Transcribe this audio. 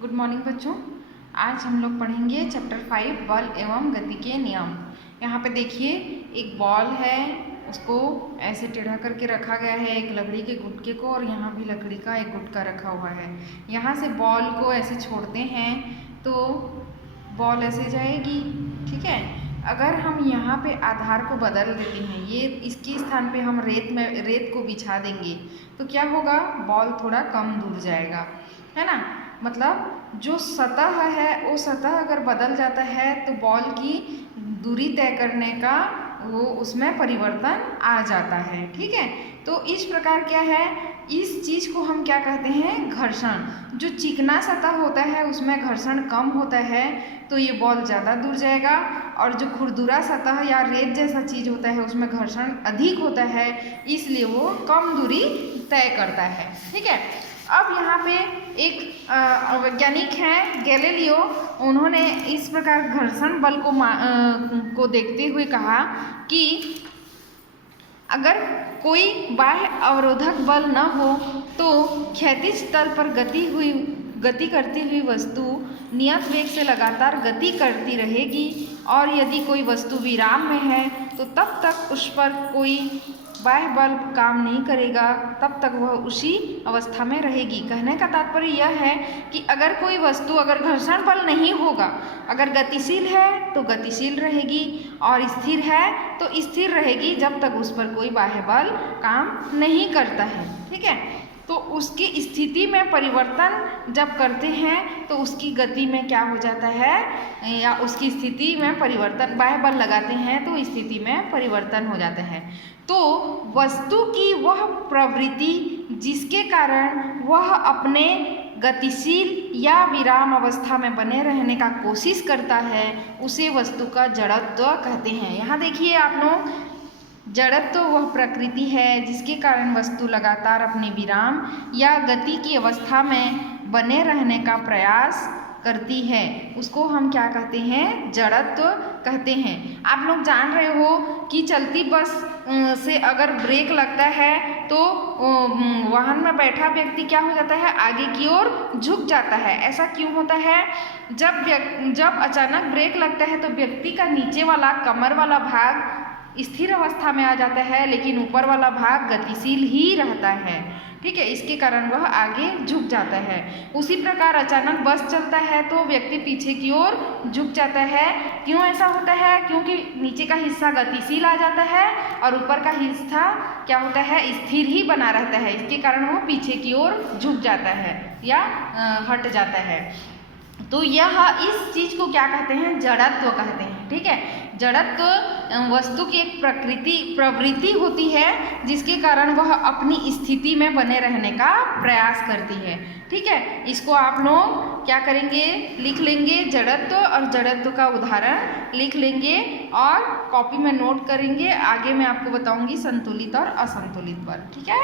Good morning बच्चों। आज हम लोग पढ़ेंगे चैप्टर 5 बल एवं गति के नियम। यहाँ पे देखिए एक बॉल है, उसको ऐसे टेढ़ा करके रखा गया है एक लकड़ी के गुटके को, और यहाँ भी लकड़ी का एक गुटका रखा हुआ है। यहाँ से बॉल को ऐसे छोड़ते हैं तो बॉल ऐसे जाएगी, ठीक है। अगर हम यहाँ पे आधार को बदल देते हैं, ये इसके स्थान पे हम रेत को बिछा देंगे तो क्या होगा, बॉल थोड़ा कम दूर जाएगा, है ना। मतलब जो सतह है वो सतह अगर बदल जाता है तो बॉल की दूरी तय करने का वो उसमें परिवर्तन आ जाता है, ठीक है। तो इस प्रकार क्या है, इस चीज़ को हम क्या कहते हैं, घर्षण। जो चिकना सतह होता है उसमें घर्षण कम होता है तो ये बॉल ज़्यादा दूर जाएगा, और जो खुरदुरा सतह या रेत जैसा चीज़ होता है उसमें घर्षण अधिक होता है, इसलिए वो कम दूरी तय करता है, ठीक है। अब यहाँ पे एक वैज्ञानिक हैं गैलीलियो, उन्होंने इस प्रकार घर्षण बल को देखते हुए कहा कि अगर कोई बाह्य अवरोधक बल न हो तो क्षैतिज तल पर गति करती हुई वस्तु नियत वेग से लगातार गति करती रहेगी, और यदि कोई वस्तु विराम में है तो तब तक उस पर कोई बाह्य बल काम नहीं करेगा, तब तक वह उसी अवस्था में रहेगी। कहने का तात्पर्य यह है कि अगर कोई वस्तु अगर घर्षण बल नहीं होगा, अगर गतिशील है तो गतिशील रहेगी, और स्थिर है तो स्थिर रहेगी जब तक उस पर कोई बाह्य बल काम नहीं करता है, ठीक है। तो उसकी स्थिति में परिवर्तन जब करते हैं तो उसकी गति में क्या हो जाता है, या उसकी स्थिति में परिवर्तन, बाह्य बल लगाते हैं तो स्थिति में परिवर्तन हो जाता है। तो वस्तु की वह प्रवृत्ति जिसके कारण वह अपने गतिशील या विराम अवस्था में बने रहने का कोशिश करता है, उसे वस्तु का जड़त्व कहते हैं। यहाँ देखिए आप लोग, जड़त्व वह प्रकृति है जिसके कारण वस्तु लगातार अपने विराम या गति की अवस्था में बने रहने का प्रयास करती है, उसको हम क्या कहते हैं, जड़त्व कहते हैं। आप लोग जान रहे हो कि चलती बस से अगर ब्रेक लगता है तो वाहन में बैठा व्यक्ति क्या हो जाता है, आगे की ओर झुक जाता है। ऐसा क्यों होता है, जब अचानक ब्रेक लगता है तो व्यक्ति का नीचे वाला कमर वाला भाग स्थिर अवस्था में आ जाता है, लेकिन ऊपर वाला भाग गतिशील ही रहता है, ठीक है। इसके कारण वह आगे झुक जाता है। उसी प्रकार अचानक बस चलता है तो व्यक्ति पीछे की ओर झुक जाता है। क्यों ऐसा होता है, क्योंकि नीचे का हिस्सा गतिशील आ जाता है और ऊपर का हिस्सा क्या होता है, स्थिर ही बना रहता है। इसके कारण वो पीछे की ओर झुक जाता है या हट जाता है। तो यह इस चीज़ को क्या कहते हैं, जड़त्व कहते हैं, ठीक है। जड़त्व वस्तु की एक प्रवृत्ति होती है जिसके कारण वह अपनी स्थिति में बने रहने का प्रयास करती है, ठीक है। इसको आप लोग क्या करेंगे, लिख लेंगे जड़त्व, और जड़त्व का उदाहरण लिख लेंगे और कॉपी में नोट करेंगे। आगे मैं आपको बताऊंगी संतुलित और असंतुलित बल, ठीक है।